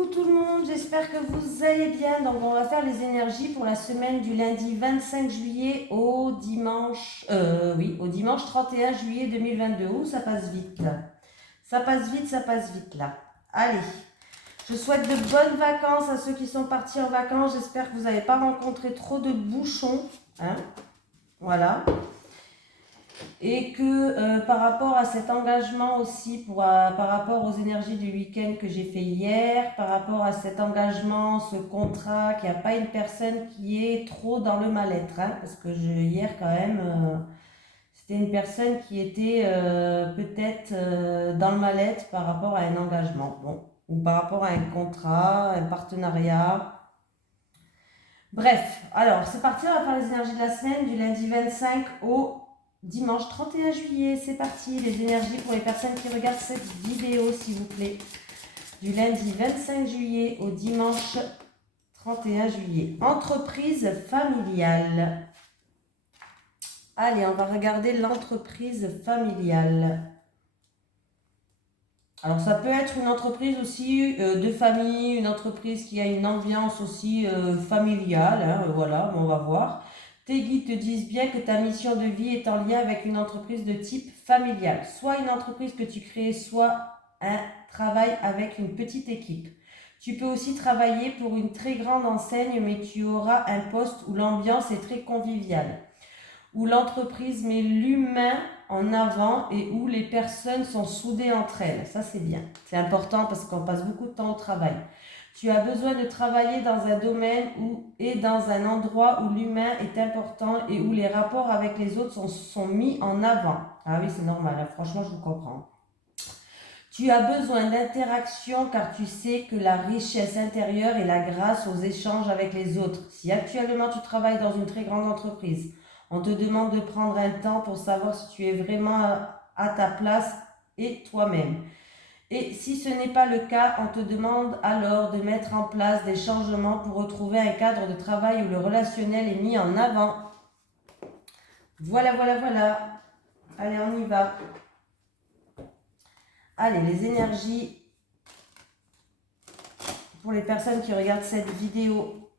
Coucou tout le monde, j'espère que vous allez bien. Donc on va faire les énergies pour la semaine du lundi 25 juillet au dimanche, au dimanche 31 juillet 2022. Ouh, ça passe vite là. Ça passe vite là. Allez, je souhaite de bonnes vacances à ceux qui sont partis en vacances. J'espère que vous n'avez pas rencontré trop de bouchons. Hein, voilà. Et que par rapport à cet engagement aussi, par rapport aux énergies du week-end que j'ai fait hier, par rapport à cet engagement, ce contrat, qu'il n'y a pas une personne qui est trop dans le mal-être. Hein, parce que hier quand même, c'était une personne qui était peut-être dans le mal-être par rapport à un engagement. Bon, ou par rapport à un contrat, un partenariat. Bref, alors c'est parti, on va faire les énergies de la semaine du lundi 25 au dimanche 31 juillet. C'est parti, les énergies pour les personnes qui regardent cette vidéo, s'il vous plaît. Du lundi 25 juillet au dimanche 31 juillet. Entreprise familiale. Allez, on va regarder l'entreprise familiale. Alors ça peut être une entreprise aussi de famille, une entreprise qui a une ambiance aussi familiale, hein, voilà, on va voir. Tes guides te disent bien que ta mission de vie est en lien avec une entreprise de type familial. Soit une entreprise que tu crées, soit un travail avec une petite équipe. Tu peux aussi travailler pour une très grande enseigne, mais tu auras un poste où l'ambiance est très conviviale, où l'entreprise met l'humain en avant et où les personnes sont soudées entre elles. Ça, c'est bien. C'est important parce qu'on passe beaucoup de temps au travail. Tu as besoin de travailler dans un domaine et dans un endroit où l'humain est important et où les rapports avec les autres sont mis en avant. Ah oui, c'est normal, hein. Franchement, je vous comprends. Tu as besoin d'interaction car tu sais que la richesse intérieure est la grâce aux échanges avec les autres. Si actuellement tu travailles dans une très grande entreprise, on te demande de prendre un temps pour savoir si tu es vraiment à ta place et toi-même. Et si ce n'est pas le cas, on te demande alors de mettre en place des changements pour retrouver un cadre de travail où le relationnel est mis en avant. Voilà, voilà, voilà. Allez, on y va. Allez, les énergies pour les personnes qui regardent cette vidéo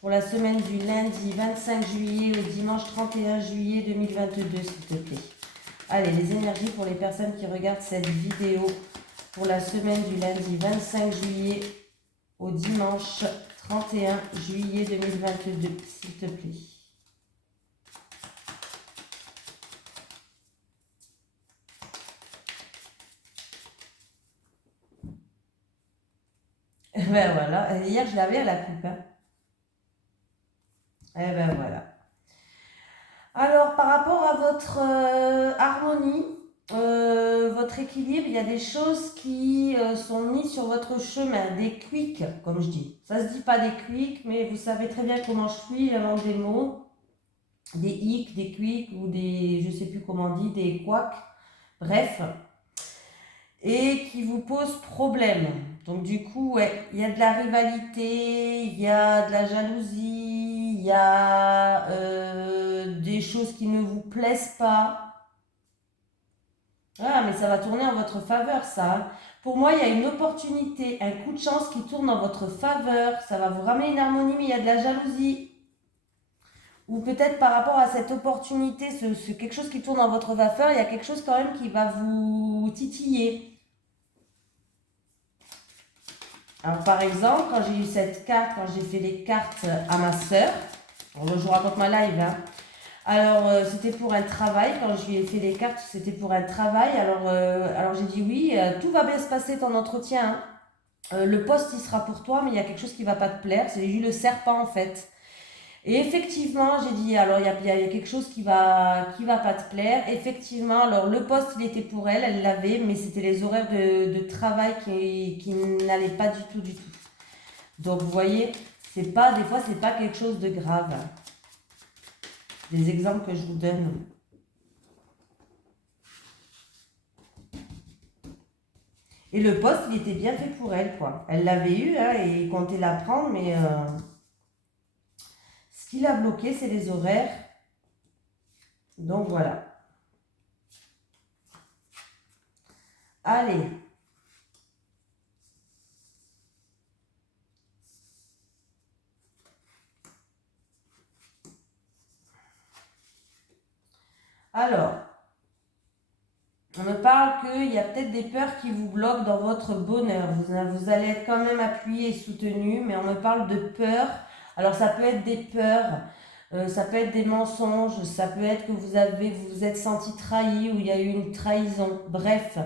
pour la semaine du lundi 25 juillet au dimanche 31 juillet 2022, s'il te plaît. Allez, les énergies pour les personnes qui regardent cette vidéo pour la semaine du lundi 25 juillet au dimanche 31 juillet 2022, s'il te plaît. Ben voilà, hier je l'avais à la coupe. Hein. Eh ben voilà. Alors, par rapport à votre harmonie, votre équilibre, il y a des choses qui sont mises sur votre chemin, des quicks, comme je dis. Ça se dit pas des quicks, mais vous savez très bien comment je suis, la langue des mots. Des hicks, des quicks ou des, je sais plus comment on dit, des quacks. Bref. Et qui vous posent problème. Donc du coup, ouais, il y a de la rivalité, il y a de la jalousie, il y a des choses qui ne vous plaisent pas. Ah, mais ça va tourner en votre faveur, ça. Hein. Pour moi, il y a une opportunité, un coup de chance qui tourne en votre faveur. Ça va vous ramener une harmonie, mais il y a de la jalousie. Ou peut-être par rapport à cette opportunité, quelque chose qui tourne en votre faveur, il y a quelque chose quand même qui va vous titiller. Alors par exemple, quand j'ai eu cette carte, quand j'ai fait les cartes à ma soeur, je vous raconte ma live, hein. Alors c'était pour un travail, quand je lui ai fait les cartes, c'était pour un travail, alors j'ai dit oui, tout va bien se passer ton entretien, hein. Le poste il sera pour toi, mais il y a quelque chose qui ne va pas te plaire, c'est juste le serpent en fait. Et effectivement, j'ai dit, alors il y a quelque chose qui va pas te plaire. Effectivement, alors le poste, il était pour elle, elle l'avait, mais c'était les horaires de travail qui n'allaient pas du tout, du tout. Donc, vous voyez, c'est pas, des fois, c'est pas quelque chose de grave. Des exemples que je vous donne. Et le poste, il était bien fait pour elle, quoi. Elle l'avait eu, hein, et il comptait la prendre, mais ce qui l'a bloqué, c'est les horaires. Donc, voilà. Allez. Alors, on me parle qu'il y a peut-être des peurs qui vous bloquent dans votre bonheur. Vous allez être quand même appuyé et soutenu, mais on me parle de peurs. Alors, ça peut être des peurs, ça peut être des mensonges, ça peut être que vous vous êtes senti trahi ou il y a eu une trahison. Bref.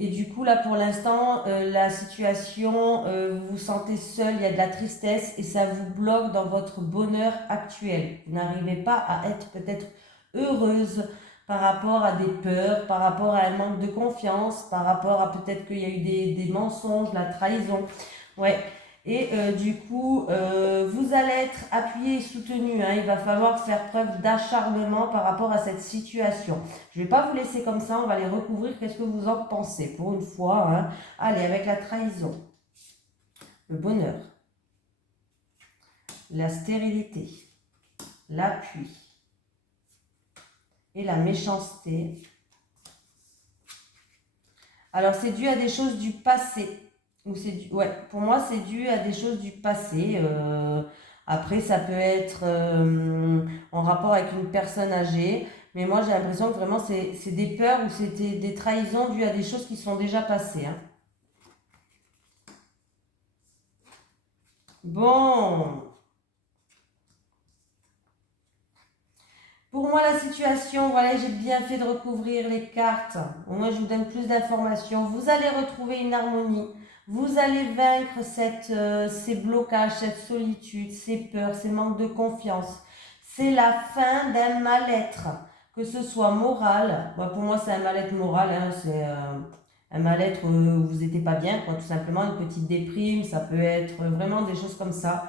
Et du coup, là, pour l'instant, la situation, vous vous sentez seul, il y a de la tristesse et ça vous bloque dans votre bonheur actuel. Vous n'arrivez pas à être peut-être heureuse par rapport à des peurs, par rapport à un manque de confiance, par rapport à peut-être qu'il y a eu des mensonges, la trahison. Ouais. Et du coup, vous allez être appuyé et soutenu. Hein. Il va falloir faire preuve d'acharnement par rapport à cette situation. Je ne vais pas vous laisser comme ça, on va les recouvrir. Qu'est-ce que vous en pensez pour une fois hein. Allez, avec la trahison, le bonheur, la stérilité, l'appui et la méchanceté. Alors, c'est dû à des choses du passé. Ou ouais, pour moi, c'est dû à des choses du passé. Après, ça peut être en rapport avec une personne âgée. Mais moi, j'ai l'impression que vraiment, c'est des peurs ou c'était des trahisons dues à des choses qui sont déjà passées. Hein. Bon. Pour moi, la situation, voilà, j'ai bien fait de recouvrir les cartes. Au moins, je vous donne plus d'informations. Vous allez retrouver une harmonie. Vous allez vaincre ces blocages, cette solitude, ces peurs, ces manques de confiance. C'est la fin d'un mal-être, que ce soit moral. Bon, pour moi, c'est un mal-être moral. Hein, c'est un mal-être où vous n'étiez pas bien, quoi, tout simplement. Une petite déprime, ça peut être vraiment des choses comme ça.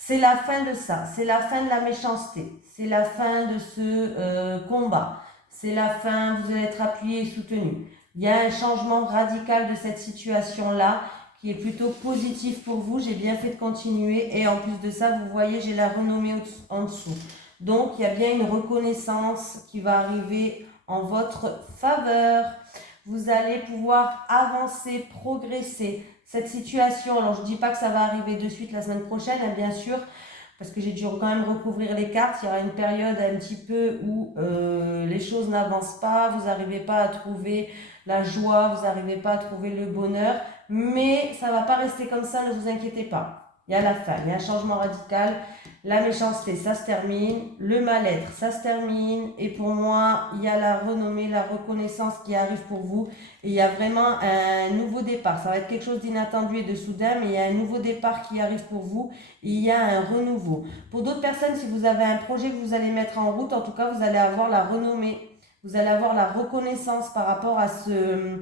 C'est la fin de ça, c'est la fin de la méchanceté, c'est la fin de ce combat, c'est la fin, vous allez être appuyé et soutenu. Il y a un changement radical de cette situation-là qui est plutôt positif pour vous, j'ai bien fait de continuer et en plus de ça, vous voyez, j'ai la renommée en dessous. Donc, il y a bien une reconnaissance qui va arriver en votre faveur. Vous allez pouvoir avancer, progresser. Cette situation, alors je ne dis pas que ça va arriver de suite la semaine prochaine, hein, bien sûr, parce que j'ai dû quand même recouvrir les cartes. Il y aura une période un petit peu où les choses n'avancent pas, vous n'arrivez pas à trouver la joie, vous n'arrivez pas à trouver le bonheur, mais ça ne va pas rester comme ça, ne vous inquiétez pas. Il y a la fin, il y a un changement radical. La méchanceté, ça se termine. Le mal-être, ça se termine. Et pour moi, il y a la renommée, la reconnaissance qui arrive pour vous. Et il y a vraiment un nouveau départ. Ça va être quelque chose d'inattendu et de soudain, mais il y a un nouveau départ qui arrive pour vous. Et il y a un renouveau. Pour d'autres personnes, si vous avez un projet que vous allez mettre en route, en tout cas, vous allez avoir la renommée. Vous allez avoir la reconnaissance par rapport à ce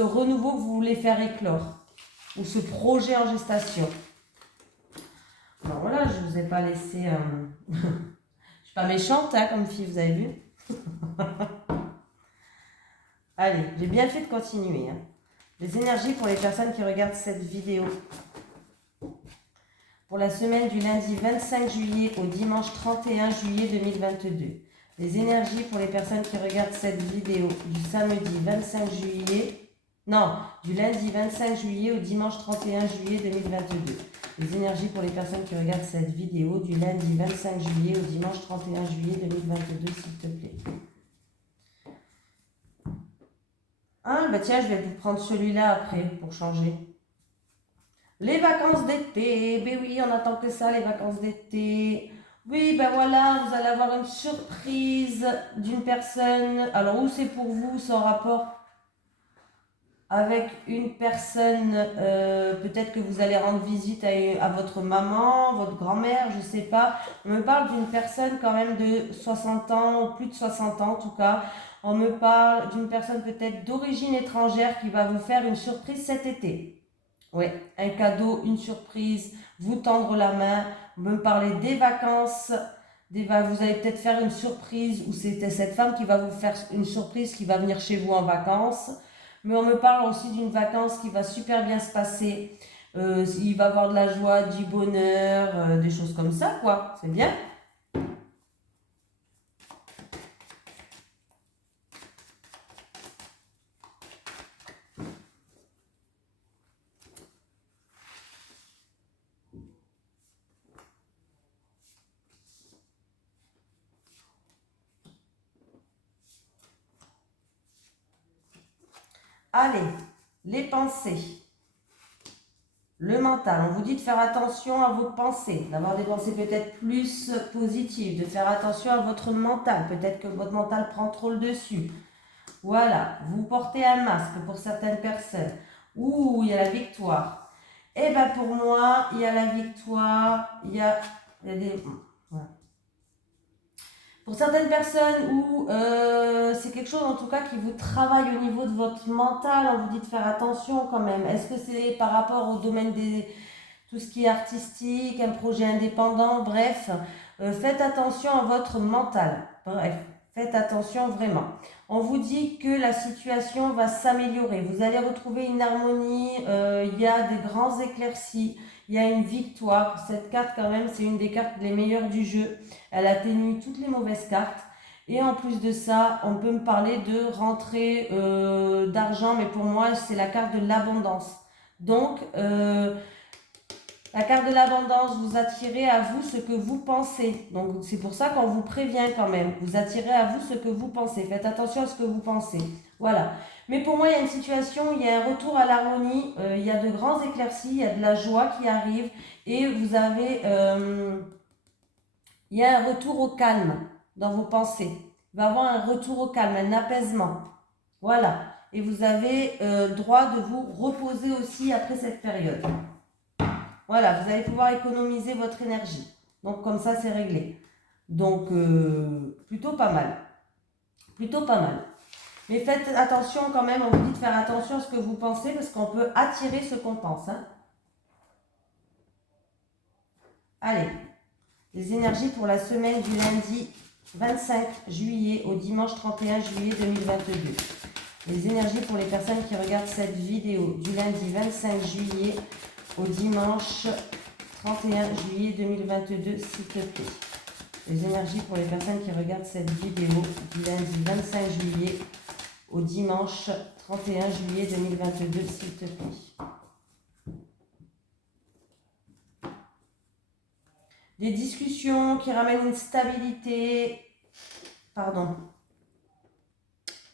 renouveau que vous voulez faire éclore. Ou ce projet en gestation. Bon voilà, je ne vous ai pas laissé... je ne suis pas méchante hein, comme fille, vous avez vu. Allez, j'ai bien fait de continuer. Hein. Les énergies pour les personnes qui regardent cette vidéo. Pour la semaine du lundi 25 juillet au dimanche 31 juillet 2022. Les énergies pour les personnes qui regardent cette vidéo du samedi 25 juillet... Non, du lundi 25 juillet au dimanche 31 juillet 2022. Les énergies pour les personnes qui regardent cette vidéo du lundi 25 juillet au dimanche 31 juillet 2022, s'il te plaît. Ah, bah tiens, je vais vous prendre celui-là après pour changer. Les vacances d'été, ben oui, on attend que ça, les vacances d'été. Oui, ben voilà, vous allez avoir une surprise d'une personne. Alors, où c'est pour vous, sans rapport avec une personne, peut-être que vous allez rendre visite à votre maman, votre grand-mère, je ne sais pas. On me parle d'une personne quand même de 60 ans, ou plus de 60 ans en tout cas. On me parle d'une personne peut-être d'origine étrangère qui va vous faire une surprise cet été. Oui, un cadeau, une surprise, vous tendre la main, me parler des vacances. Vous allez peut-être faire une surprise ou c'est cette femme qui va vous faire une surprise qui va venir chez vous en vacances. Mais on me parle aussi d'une vacance qui va super bien se passer. Il va y avoir de la joie, du bonheur, des choses comme ça, quoi. C'est bien. Allez, les pensées. Le mental, on vous dit de faire attention à vos pensées, d'avoir des pensées peut-être plus positives, de faire attention à votre mental. Peut-être que votre mental prend trop le dessus. Voilà, vous portez un masque pour certaines personnes. Ouh, il y a la victoire. Eh bien pour moi, il y a la victoire, il y a des... Voilà. Pour certaines personnes où c'est quelque chose en tout cas qui vous travaille au niveau de votre mental, on vous dit de faire attention quand même. Est-ce que c'est par rapport au domaine des tout ce qui est artistique, un projet indépendant, bref, faites attention à votre mental. Bref, faites attention vraiment. On vous dit que la situation va s'améliorer. Vous allez retrouver une harmonie, il y a des grands éclaircies, il y a une victoire. Cette carte quand même, c'est une des cartes les meilleures du jeu. Elle atténue toutes les mauvaises cartes. Et en plus de ça, on peut me parler de rentrée d'argent, mais pour moi, c'est la carte de l'abondance. Donc, la carte de l'abondance, vous attirez à vous ce que vous pensez. Donc, c'est pour ça qu'on vous prévient quand même. Vous attirez à vous ce que vous pensez. Faites attention à ce que vous pensez. Voilà. Mais pour moi, il y a une situation, il y a un retour à l'harmonie. Il y a de grands éclaircies, il y a de la joie qui arrive. Et vous avez... il y a un retour au calme dans vos pensées. Il va y avoir un retour au calme, un apaisement. Voilà. Et vous avez droit de vous reposer aussi après cette période. Voilà, vous allez pouvoir économiser votre énergie. Donc comme ça, c'est réglé. Donc plutôt pas mal. Plutôt pas mal. Mais faites attention quand même, on vous dit de faire attention à ce que vous pensez parce qu'on peut attirer ce qu'on pense. Hein. Allez, les énergies pour la semaine du lundi 25 juillet au dimanche 31 juillet 2022. Les énergies pour les personnes qui regardent cette vidéo du lundi 25 juillet au dimanche 31 juillet 2022, s'il te plaît. Les énergies pour les personnes qui regardent cette vidéo du lundi 25 juillet au dimanche 31 juillet 2022, s'il te plaît. Des discussions qui ramènent une stabilité. Pardon.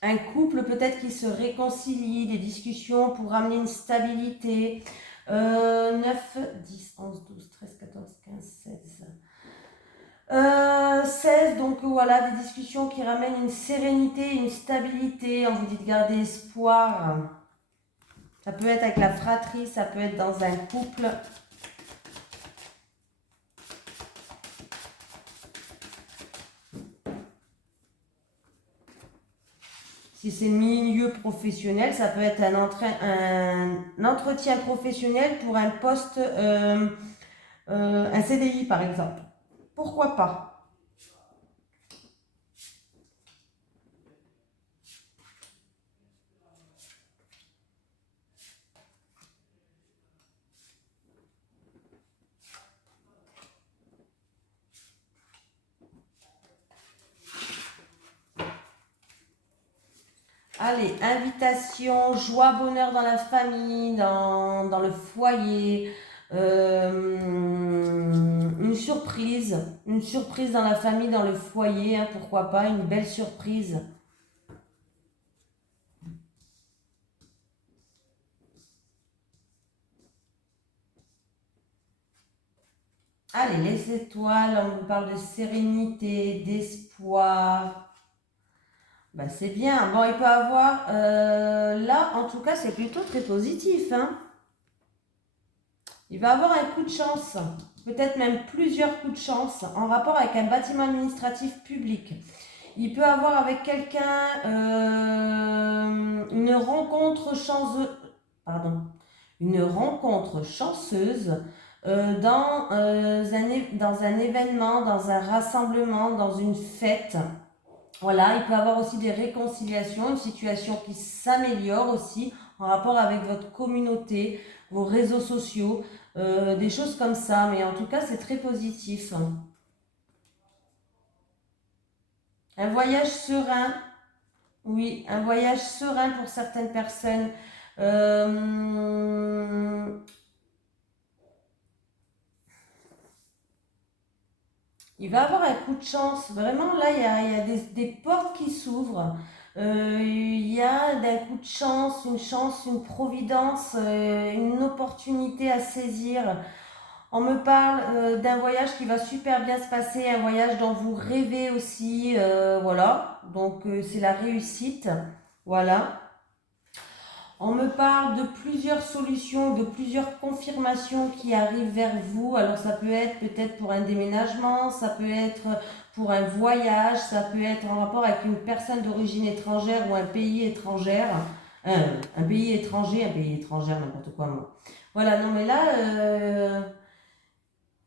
Un couple peut-être qui se réconcilie, des discussions pour ramener une stabilité. 9, 10, 11, 12, 13, 14, 15, 16. 16, donc voilà, des discussions qui ramènent une sérénité, une stabilité. On vous dit de garder espoir. Ça peut être avec la fratrie, ça peut être dans un couple. Si c'est milieu professionnel, ça peut être un entretien professionnel pour un poste, un CDI par exemple. Pourquoi pas? Allez, invitation, joie, bonheur dans la famille, dans le foyer, une surprise dans la famille, dans le foyer, hein, pourquoi pas, une belle surprise. Allez, les étoiles, on vous parle de sérénité, d'espoir. Ben, c'est bien. Bon, il peut avoir... là, en tout cas, c'est plutôt très positif. Hein. Il va avoir un coup de chance, peut-être même plusieurs coups de chance, en rapport avec un bâtiment administratif public. Il peut avoir avec quelqu'un une rencontre chanceuse, dans un événement, dans un rassemblement, dans une fête. Voilà, il peut y avoir aussi des réconciliations, une situation qui s'améliore aussi en rapport avec votre communauté, vos réseaux sociaux, des choses comme ça. Mais en tout cas, c'est très positif. Un voyage serein, oui, un voyage serein pour certaines personnes. Il va avoir un coup de chance. Vraiment, là, il y a des portes qui s'ouvrent. Il y a d'un coup de chance, une providence, une opportunité à saisir. On me parle d'un voyage qui va super bien se passer, un voyage dont vous rêvez aussi, voilà. Donc c'est la réussite, voilà. On me parle de plusieurs solutions, de plusieurs confirmations qui arrivent vers vous. Alors ça peut être peut-être pour un déménagement, ça peut être pour un voyage, ça peut être en rapport avec une personne d'origine étrangère ou un pays étrangère. Un pays étranger, un pays étrangère, n'importe quoi moi. Voilà, non mais là,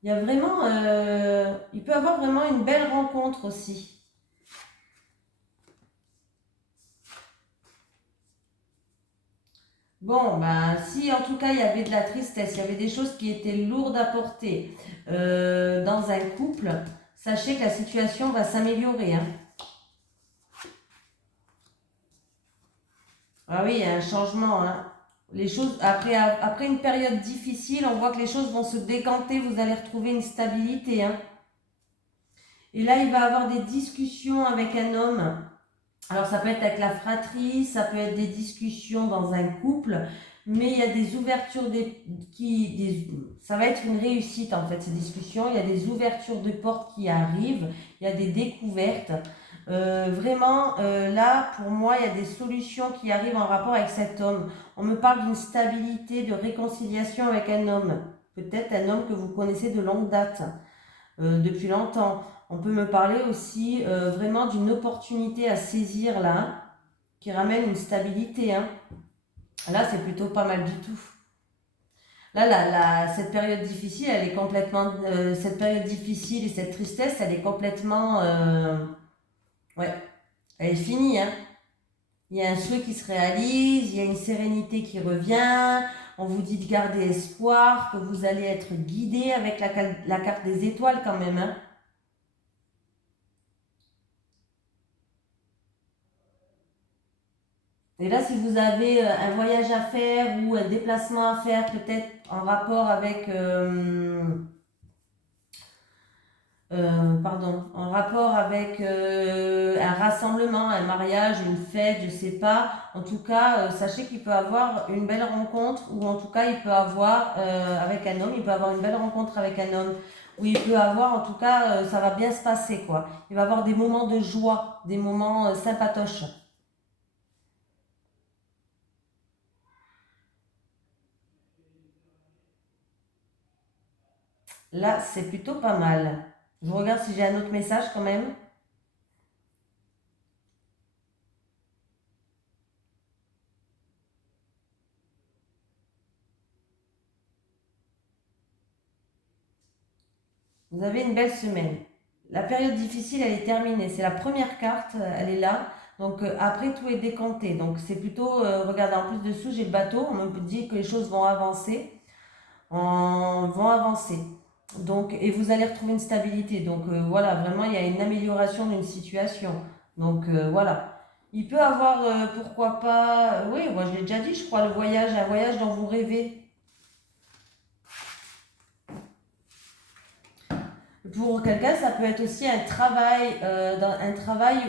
il y a vraiment, il peut y avoir vraiment une belle rencontre aussi. Bon, ben, si en tout cas il y avait de la tristesse, il y avait des choses qui étaient lourdes à porter dans un couple, sachez que la situation va s'améliorer, hein. Ah oui, il y a un changement, hein. Les choses, après une période difficile, on voit que les choses vont se décanter, vous allez retrouver une stabilité, hein. Et là, il va avoir des discussions avec un homme. Alors ça peut être avec la fratrie, ça peut être des discussions dans un couple, mais il y a des ouvertures ça va être une réussite en fait ces discussions. Il y a des ouvertures de portes qui arrivent, il y a des découvertes. Vraiment, là pour moi, il y a des solutions qui arrivent en rapport avec cet homme. On me parle d'une stabilité, de réconciliation avec un homme. Peut-être un homme que vous connaissez de longue date, depuis longtemps. On peut me parler aussi vraiment d'une opportunité à saisir là, hein, qui ramène une stabilité, hein. Là, c'est plutôt pas mal du tout. Là, cette période difficile, elle est complètement. Cette période difficile et cette tristesse, elle est complètement. Ouais, elle est finie, hein. Il y a un souhait qui se réalise, il y a une sérénité qui revient. On vous dit de garder espoir, que vous allez être guidé avec la carte des étoiles quand même, hein. Et là, si vous avez un voyage à faire ou un déplacement à faire, peut-être en rapport avec, pardon, en rapport avec un rassemblement, un mariage, une fête, je sais pas. En tout cas, sachez qu'il peut avoir une belle rencontre, ou en tout cas, il peut avoir avec un homme, il peut avoir une belle rencontre avec un homme, ou il peut avoir, en tout cas, ça va bien se passer, quoi. Il va avoir des moments de joie, des moments sympatoches. Là, c'est plutôt pas mal. Je regarde si j'ai un autre message quand même. Vous avez une belle semaine. La période difficile, elle est terminée. C'est la première carte, elle est là. Donc après, tout est décanté. Donc c'est plutôt, regardez, en plus dessous, j'ai le bateau. On me dit que les choses vont avancer. Vont avancer. Donc, et vous allez retrouver une stabilité. Donc voilà, vraiment, il y a une amélioration d'une situation. Donc voilà. Il peut avoir, pourquoi pas, oui, moi je l'ai déjà dit, je crois, le voyage, un voyage dont vous rêvez. Pour quelqu'un, ça peut être aussi un travail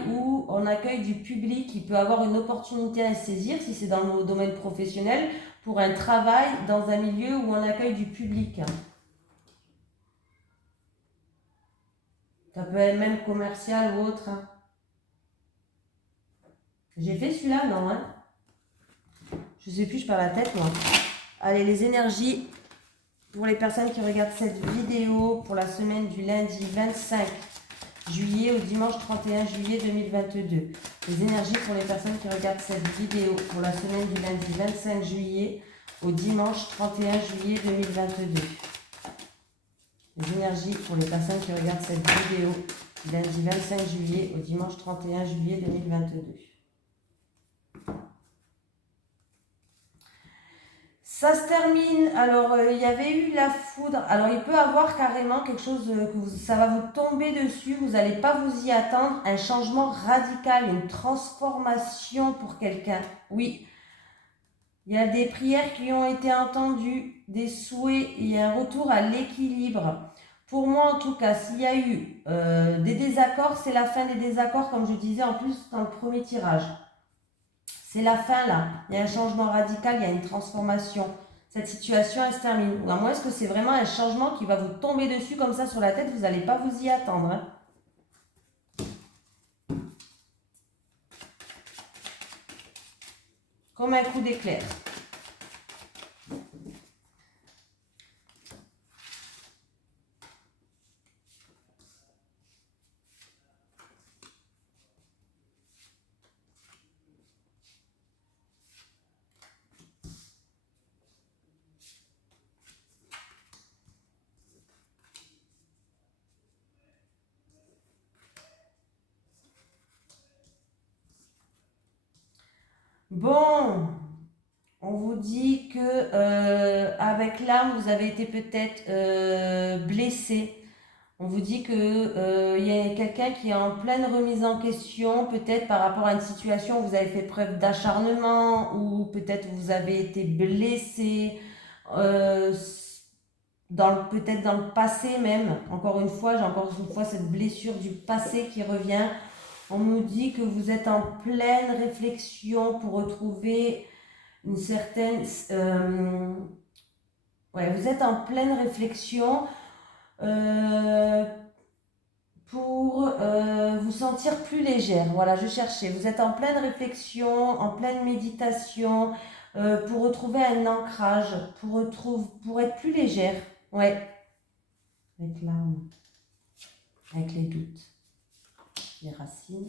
où on accueille du public, qui peut avoir une opportunité à saisir, si c'est dans le domaine professionnel, pour un travail dans un milieu où on accueille du public. Ça peut être même commercial ou autre, hein. J'ai fait celui-là, non, hein? Je sais plus, je perds la tête, moi. Allez, les énergies pour les personnes qui regardent cette vidéo pour la semaine du lundi 25 juillet au dimanche 31 juillet 2022. Les énergies pour les personnes qui regardent cette vidéo pour la semaine du lundi 25 juillet au dimanche 31 juillet 2022. Les énergies pour les personnes qui regardent cette vidéo du lundi 25 juillet au dimanche 31 juillet 2022. Ça se termine. Alors, il y avait eu la foudre. Alors, il peut avoir carrément quelque chose ça va vous tomber dessus. Vous n'allez pas vous y attendre. Un changement radical, une transformation pour quelqu'un. Oui, il y a des prières qui ont été entendues, des souhaits. Il y a un retour à l'équilibre. Pour moi, en tout cas, s'il y a eu des désaccords, c'est la fin des désaccords, comme je disais en plus dans le premier tirage. C'est la fin là. Il y a un changement radical, il y a une transformation. Cette situation, elle se termine. Ou à moins que c'est vraiment un changement qui va vous tomber dessus comme ça sur la tête, vous n'allez pas vous y attendre. Hein. Comme un coup d'éclair. Bon, on vous dit que avec l'âme, vous avez été peut-être blessé. On vous dit que y a quelqu'un qui est en pleine remise en question, peut-être par rapport à une situation où vous avez fait preuve d'acharnement ou peut-être vous avez été blessé, peut-être dans le passé même. Encore une fois, j'ai encore une fois cette blessure du passé qui revient. On nous dit que vous êtes en pleine réflexion pour retrouver une certaine... vous êtes en pleine réflexion pour vous sentir plus légère. Voilà, je cherchais. Vous êtes en pleine réflexion, en pleine méditation, pour retrouver un ancrage, pour être plus légère. Ouais. Avec l'âme, avec les doutes, les racines,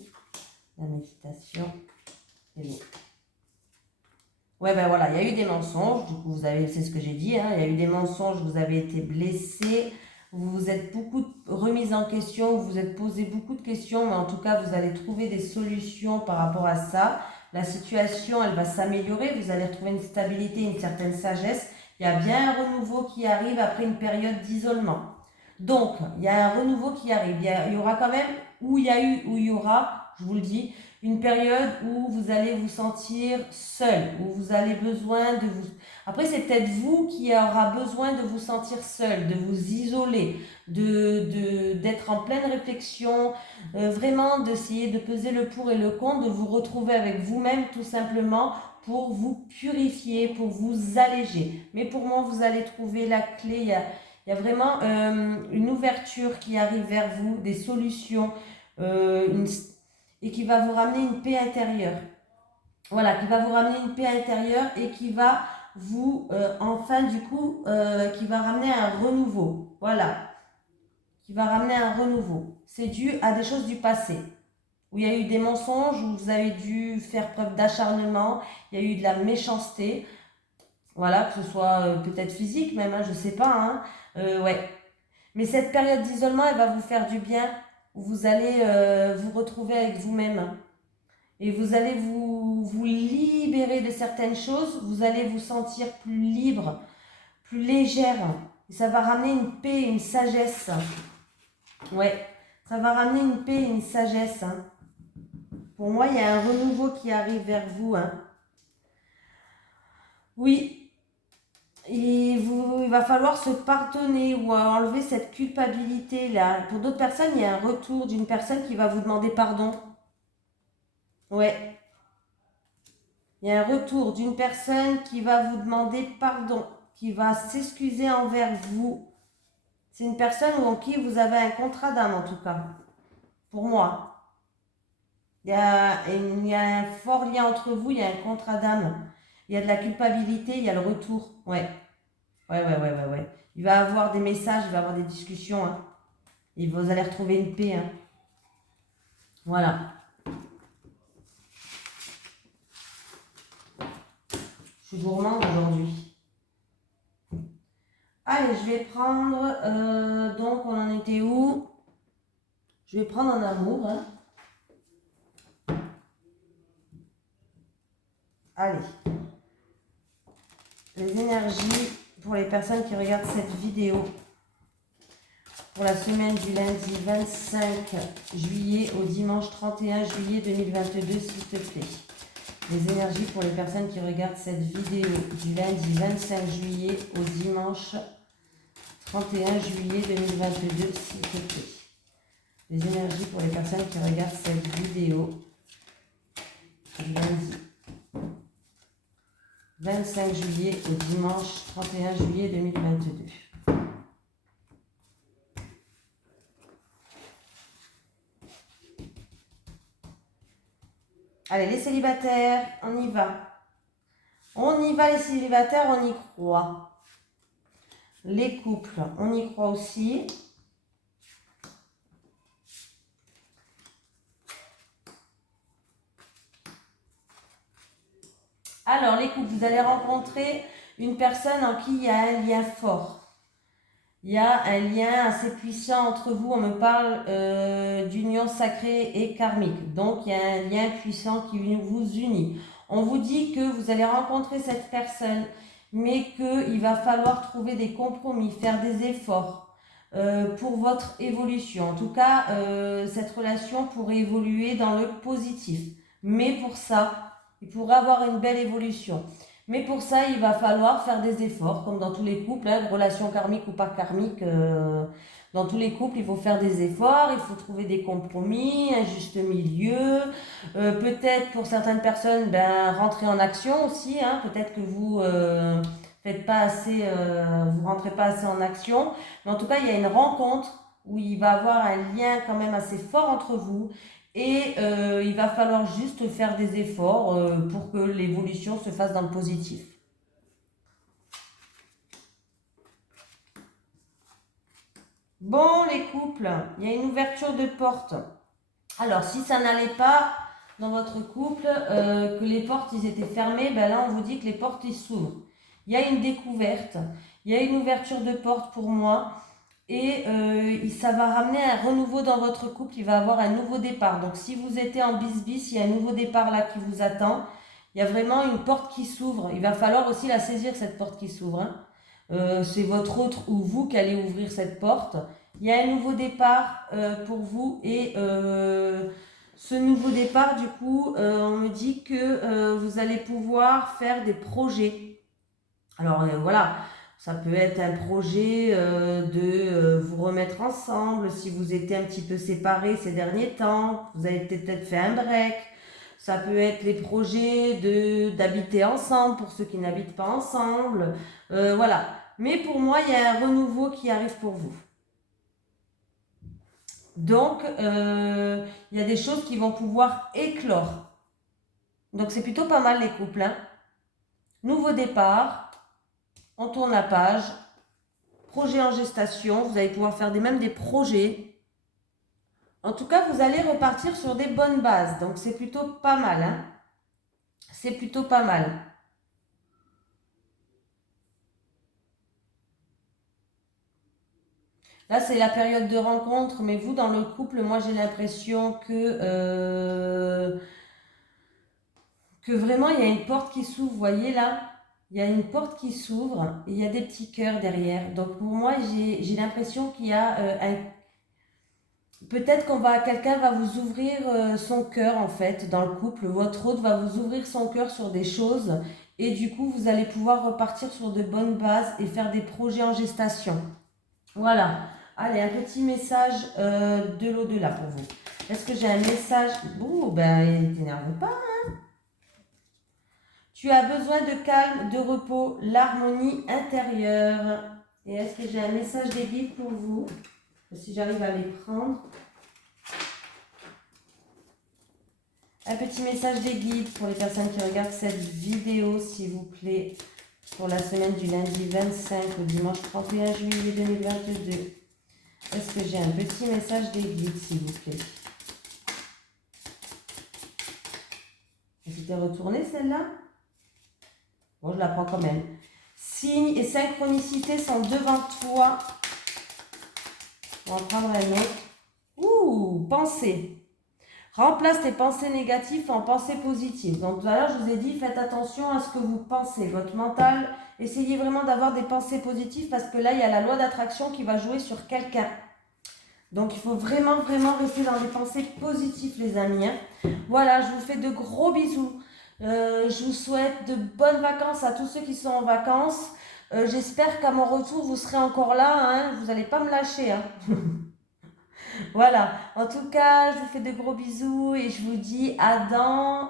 la méditation et l'eau. Ouais, ben voilà, il y a eu des mensonges, du coup, c'est ce que j'ai dit, hein, il y a eu des mensonges, vous avez été blessé, vous vous êtes beaucoup remis en question, vous vous êtes posé beaucoup de questions, mais en tout cas, vous allez trouver des solutions par rapport à ça. La situation, elle va s'améliorer, vous allez retrouver une stabilité, une certaine sagesse. Il y a bien un renouveau qui arrive après une période d'isolement. Donc, il y a un renouveau qui arrive. Il y aura quand même, où il y aura, je vous le dis, une période où vous allez vous sentir seul, où vous allez besoin de vous... Après, c'est peut-être vous qui aura besoin de vous sentir seul, de vous isoler, d'être en pleine réflexion, vraiment d'essayer de peser le pour et le contre, de vous retrouver avec vous-même tout simplement pour vous purifier, pour vous alléger. Mais pour moi, vous allez trouver la clé. Il y a vraiment une ouverture qui arrive vers vous, des solutions, et qui va vous ramener une paix intérieure. Voilà, qui va vous ramener une paix intérieure et qui va vous, enfin du coup, qui va ramener un renouveau. Voilà, qui va ramener un renouveau. C'est dû à des choses du passé, où il y a eu des mensonges, où vous avez dû faire preuve d'acharnement, il y a eu de la méchanceté. Voilà, que ce soit peut-être physique même, hein, je ne sais pas. Hein, ouais. Mais cette période d'isolement, elle va vous faire du bien, où vous allez vous retrouver avec vous-même. Et vous allez vous libérer de certaines choses, vous allez vous sentir plus libre, plus légère. Et ça va ramener une paix, une sagesse. Ouais, ça va ramener une paix et une sagesse. Hein. Pour moi, il y a un renouveau qui arrive vers vous. Hein. Oui. Il va falloir se pardonner ou enlever cette culpabilité-là. Pour d'autres personnes, il y a un retour d'une personne qui va vous demander pardon. Ouais. Il y a un retour d'une personne qui va vous demander pardon, qui va s'excuser envers vous. C'est une personne en qui vous avez un contrat d'âme en tout cas. Pour moi. Il y a un fort lien entre vous, il y a un contrat d'âme. Il y a de la culpabilité, il y a le retour. Ouais. Ouais. Il va avoir des messages, il va avoir des discussions. Hein. Et vous allez retrouver une paix. Hein. Voilà. Je suis gourmande aujourd'hui. Allez, je vais prendre... donc, on en était où? Je vais prendre en amour. Hein. Allez. Les énergies pour les personnes qui regardent cette vidéo. Pour la semaine du lundi 25 juillet au dimanche 31 juillet 2022, s'il te plaît. Les énergies pour les personnes qui regardent cette vidéo du lundi 25 juillet au dimanche 31 juillet 2022, s'il te plaît. Les énergies pour les personnes qui regardent cette vidéo du lundi 25 juillet au dimanche 31 juillet 2022. Allez, les célibataires, on y va. On y va, les célibataires, on y croit. Les couples, on y croit aussi. Alors, les couples, vous allez rencontrer une personne en qui il y a un lien fort. Il y a un lien assez puissant entre vous. On me parle d'union sacrée et karmique. Donc, il y a un lien puissant qui vous unit. On vous dit que vous allez rencontrer cette personne, mais qu'il va falloir trouver des compromis, faire des efforts pour votre évolution. En tout cas, cette relation pourrait évoluer dans le positif. Mais pour ça, il pourrait avoir une belle évolution. Mais pour ça, il va falloir faire des efforts, comme dans tous les couples, hein, relation karmique ou pas karmique. Dans tous les couples, il faut faire des efforts, il faut trouver des compromis, un juste milieu. Peut-être pour certaines personnes, rentrer en action aussi. Hein, peut-être que vous faites pas assez, vous rentrez pas assez en action. Mais en tout cas, il y a une rencontre où il va y avoir un lien quand même assez fort entre vous. Et il va falloir juste faire des efforts pour que l'évolution se fasse dans le positif. Bon, les couples, il y a une ouverture de porte. Alors, si ça n'allait pas dans votre couple, que les portes ils étaient fermées, là, on vous dit que les portes ils s'ouvrent. Il y a une découverte, il y a une ouverture de porte pour moi. Et ça va ramener un renouveau dans votre couple, il va avoir un nouveau départ. Donc si vous étiez en bis-bis, il y a un nouveau départ là qui vous attend. Il y a vraiment une porte qui s'ouvre. Il va falloir aussi la saisir, cette porte qui s'ouvre. Hein. C'est votre autre ou vous qui allez ouvrir cette porte. Il y a un nouveau départ pour vous. Et ce nouveau départ, du coup, on me dit que vous allez pouvoir faire des projets. Alors voilà. Ça peut être un projet de vous remettre ensemble si vous étiez un petit peu séparés ces derniers temps. Vous avez peut-être fait un break. Ça peut être les projets d'habiter ensemble pour ceux qui n'habitent pas ensemble. Voilà. Mais pour moi, il y a un renouveau qui arrive pour vous. Donc, il y a des choses qui vont pouvoir éclore. Donc, c'est plutôt pas mal les couples. Hein. Nouveau départ. On tourne la page. Projet en gestation, vous allez pouvoir faire même des projets. En tout cas, vous allez repartir sur des bonnes bases. Donc, c'est plutôt pas mal. Hein. C'est plutôt pas mal. Là, c'est la période de rencontre. Mais vous, dans le couple, moi, j'ai l'impression que vraiment, il y a une porte qui s'ouvre. Vous voyez là? Il y a une porte qui s'ouvre et il y a des petits cœurs derrière. Donc, pour moi, j'ai l'impression qu'il y a un... Peut-être quelqu'un va vous ouvrir son cœur en fait dans le couple. Votre autre va vous ouvrir son cœur sur des choses et du coup vous allez pouvoir repartir sur de bonnes bases et faire des projets en gestation. Voilà. Allez, un petit message de l'au-delà pour vous. Est-ce que j'ai un message? Bon, t'énerve pas. Hein. Tu as besoin de calme, de repos, l'harmonie intérieure. Et est-ce que j'ai un message des guides pour vous? Si j'arrive à les prendre. Un petit message des guides pour les personnes qui regardent cette vidéo, s'il vous plaît, pour la semaine du lundi 25 au dimanche 31 juillet 2022. Est-ce que j'ai un petit message des guides, s'il vous plaît? C'était retourné celle-là? Bon, je la prends quand même. Signes et synchronicités sont devant toi. On va prendre un autre. Ouh, pensée. Remplace tes pensées négatives en pensées positives. Donc tout à l'heure, je vous ai dit, faites attention à ce que vous pensez. Votre mental, essayez vraiment d'avoir des pensées positives parce que là, il y a la loi d'attraction qui va jouer sur quelqu'un. Donc il faut vraiment, vraiment rester dans des pensées positives, les amis. Hein. Voilà, je vous fais de gros bisous. Je vous souhaite de bonnes vacances à tous ceux qui sont en vacances. J'espère qu'à mon retour, vous serez encore là. Hein. Vous n'allez pas me lâcher. Hein. Voilà, en tout cas, je vous fais de gros bisous et je vous dis à dans...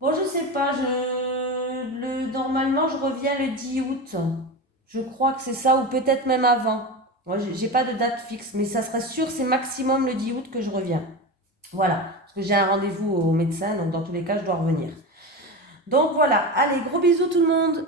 bon, je sais pas, Normalement, je reviens le 10 août. Je crois que c'est ça, ou peut-être même avant. Moi, j'ai pas de date fixe, mais ça serait sûr, c'est maximum le 10 août que je reviens. Voilà, parce que j'ai un rendez-vous au médecin, donc dans tous les cas, je dois revenir. Donc voilà, allez, gros bisous tout le monde.